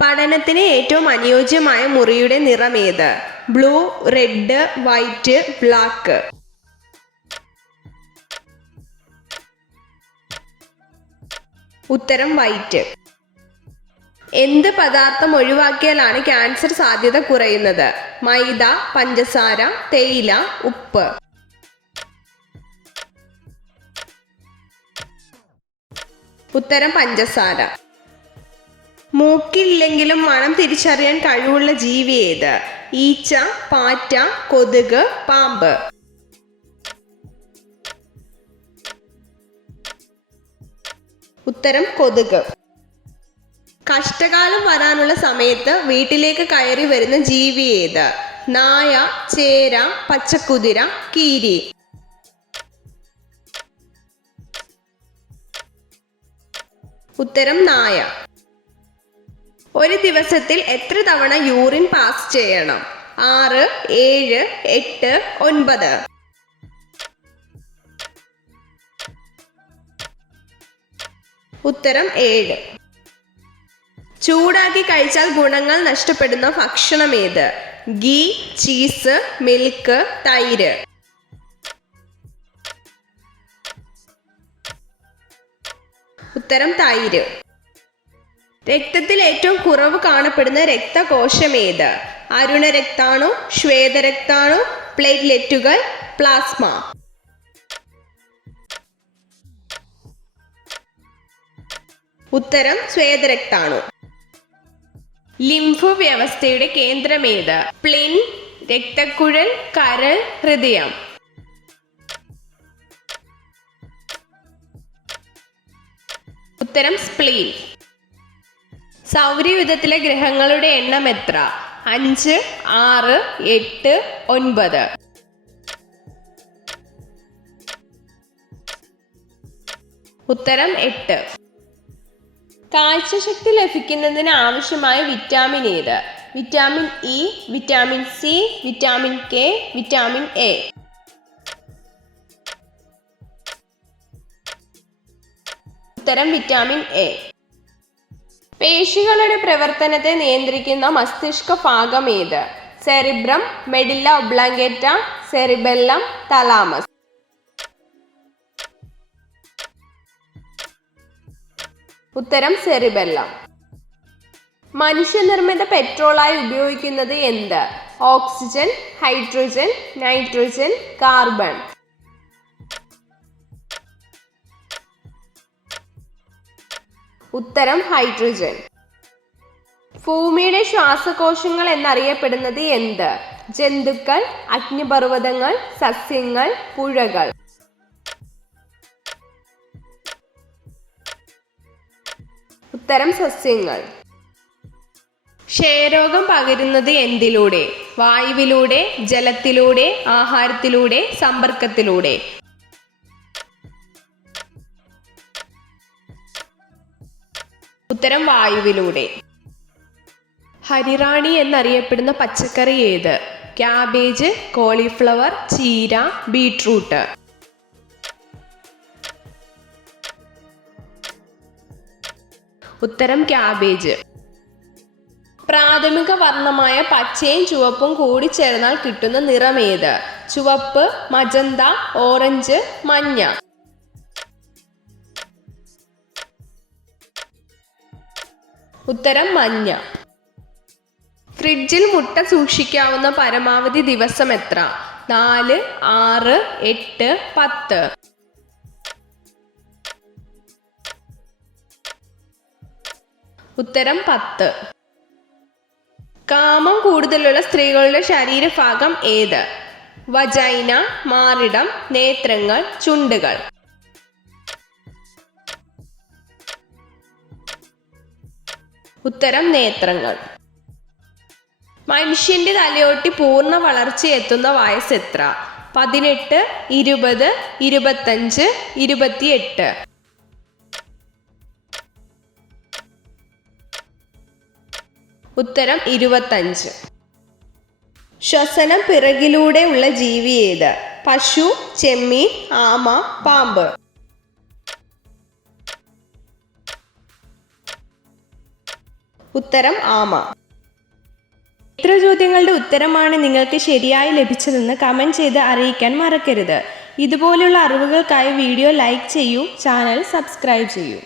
പഠനത്തിന് ഏറ്റവും അനുയോജ്യമായ മുറിയുടെ നിറമേത്? Blue, red, white, black. ഉത്തരം വൈറ്റ്. എന്ത് പദാർത്ഥം ഒഴിവാക്കിയാലാണ് ക്യാൻസർ സാധ്യത കുറയുന്നത്? മൈദ, പഞ്ചസാര, തേയില, ഉപ്പ്. ഉത്തരം പഞ്ചസാര. മൂക്കില്ലെങ്കിലും മണം തിരിച്ചറിയാൻ കഴിവുള്ള ജീവി ഏത്? ഈച്ച, പാറ്റ, കൊതുക്, പാമ്പ്. ഉത്തരം കൊതുക്. കഷ്ടകാലം വരാനുള്ള സമയത്ത് വീട്ടിലേക്ക് കയറി വരുന്ന ജീവി ഏത്? നായ, ചേര, പച്ചക്കുതിര, കീരി. ഉത്തരം നായ. ഒരു ദിവസത്തിൽ എത്ര തവണ യൂറിൻ പാസ് ചെയ്യണം? 6, 7, 8, 9. ഉത്തരം 7. ചൂടാക്കി കഴിച്ചാൽ ഗുണങ്ങൾ നഷ്ടപ്പെടുന്ന ഭക്ഷണം ഏത്? ഗീ, ചീസ്, മിൽക്ക്, തൈര്. ഉത്തരം തൈര്. രക്തത്തിൽ ഏറ്റവും കുറവ് കാണപ്പെടുന്ന രക്തകോശം ഏത്? അരുണരക്താണു, ശ്വേതരക്താണു, പ്ലേറ്റ്ലെറ്റുകൾ, പ്ലാസ്മ. ഉത്തരം ശ്വേതരക്താണു. ലിംഫ് വ്യവസ്ഥയുടെ കേന്ദ്രമേത്? സ്പ്ലിൻ, രക്തക്കുഴൽ, കരൾ, ഹൃദയം. ഉത്തരം സ്പ്ലീൻ. സൗരയൂഥത്തിലെ ഗ്രഹങ്ങളുടെ എണ്ണം എത്ര? 5, 6, 8, 9. ഉത്തരം 8. കാഴ്ചശക്തി ലഭിക്കുന്നതിന് ആവശ്യമായ വിറ്റാമിൻ ഏത്? Vitamin E, vitamin C, vitamin K, vitamin A. ഉത്തരം വിറ്റാമിൻ എ. പേശികളുടെ പ്രവർത്തനത്തെ നിയന്ത്രിക്കുന്ന മസ്തിഷ്ക ഭാഗം ഏത്? Cerebrum, മെഡില്ല oblongata, cerebellum, thalamus. ഉത്തരം സെറിബെല്ലം. മനുഷ്യനിർമ്മിത പെട്രോളായി ഉപയോഗിക്കുന്നത് എന്ത്? Oxygen, hydrogen, nitrogen, carbon. ഉത്തരം ഹൈഡ്രജൻ. ഭൂമിയുടെ ശ്വാസകോശങ്ങൾ എന്നറിയപ്പെടുന്നത് എന്ത്? ജന്തുക്കൾ, അഗ്നിപർവ്വതങ്ങൾ, സസ്യങ്ങൾ, പുഴകൾ. ഉത്തരം സസ്യങ്ങൾ. ക്ഷയരോഗം പകരുന്നത് എന്തിലൂടെ? വായുവിലൂടെ, ജലത്തിലൂടെ, ആഹാരത്തിലൂടെ, സമ്പർക്കത്തിലൂടെ. ഉത്തരം വായുവിലൂടെ. ഹരിറാണി എന്നറിയപ്പെടുന്ന പച്ചക്കറി ഏത്? ക്യാബേജ്, കോളിഫ്ലവർ, ചീര, ബീട്രൂട്ട്. ഉത്തരം ക്യാബേജ്. പ്രാഥമിക വർണ്ണമായ പച്ചയും ചുവപ്പും കൂടി ചേർന്നാൽ കിട്ടുന്ന നിറമേത്? ചുവപ്പ്, മജന്ത, ഓറഞ്ച്, മഞ്ഞ. ഉത്തരം മഞ്ഞ. ഫ്രിഡ്ജിൽ മുട്ട സൂക്ഷിക്കാവുന്ന പരമാവധി ദിവസം എത്ര? 4, 6, 8, 10. ഉത്തരം 10. കാമം കൂടുതലുള്ള സ്ത്രീകളുടെ ശരീരഭാഗം ഏത്? വജൈന, മാറിടം, നേത്രങ്ങൾ, ചുണ്ടുകൾ. ഉത്തരം നേത്രങ്ങൾ. മനുഷ്യന്റെ തലയോട്ടി പൂർണ്ണ വളർച്ചയെത്തുന്ന വയസ്സ് എത്ര? 18, 20, 25, 28. ഉത്തരം 25. ശ്വസനം പിറകിലൂടെ ഉള്ള ജീവി ഏത്? പശു, ചെമ്മീൻ, ആമ, പാമ്പ്. ഉത്തരം ആമ. എത്ര ചോദ്യങ്ങളുടെ ഉത്തരമാണ് നിങ്ങൾക്ക് ശരിയായി ലഭിച്ചതെന്ന് കമൻറ്റ് ചെയ്ത് അറിയിക്കാൻ മറക്കരുത്. ഇതുപോലുള്ള അറിവുകൾക്കായി വീഡിയോ ലൈക്ക് ചെയ്യൂ, ചാനൽ സബ്സ്ക്രൈബ് ചെയ്യൂ.